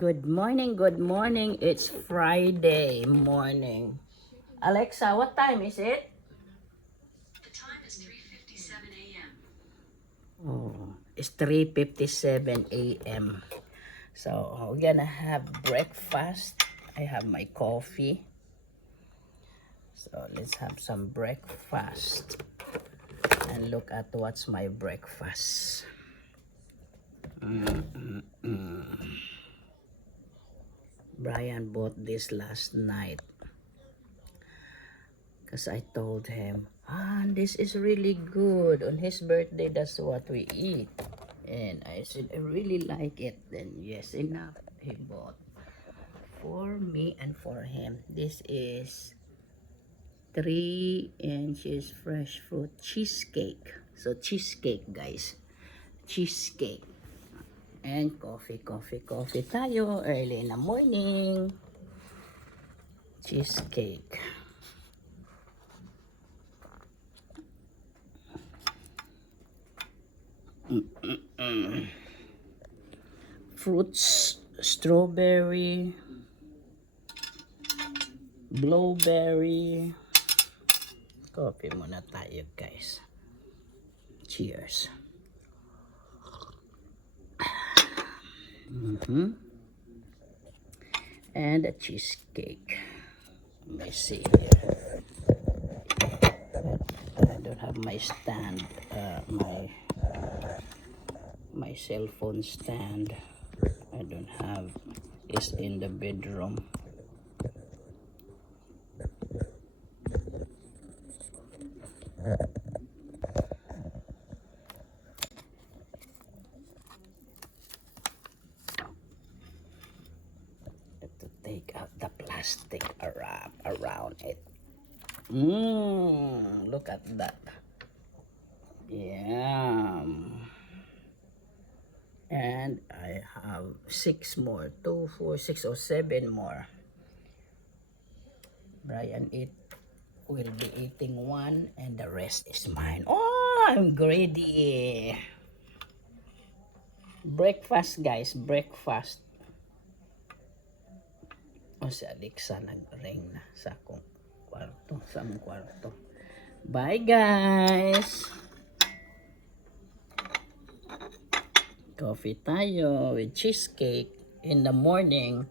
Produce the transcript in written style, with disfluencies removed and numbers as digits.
Good morning, good morning. It's Friday morning. Alexa, what time is it? The time is 3:57 a.m. Oh, it's 3:57 a.m. So we're gonna have breakfast. I have my coffee. So let's have some breakfast. And look at what's my breakfast. Brian bought this last night. Because I told him, this is really good. On his birthday, that's what we eat. And I said, I really like it. Then yes, enough. He bought for me and for him. This is 3 inches fresh fruit cheesecake. So cheesecake, guys. Cheesecake. And coffee tayo early in the morning. Cheesecake. Fruits, strawberry, blueberry. Coffee muna tayo, guys. Cheers. And a cheesecake. Let me see here. I don't have my stand, my cell phone stand. I don't have. It's in the bedroom. To take out the plastic around it. Look at that. Yum. And I have 6 more. 2, 4, 6 or 7 more. Brian will be eating 1 and the rest is mine. Oh, I'm greedy. Breakfast, guys. Breakfast. O si Alexa nag-ring na sa akong kwarto. Sa among kwarto. Bye, guys. Coffee tayo with cheesecake in the morning.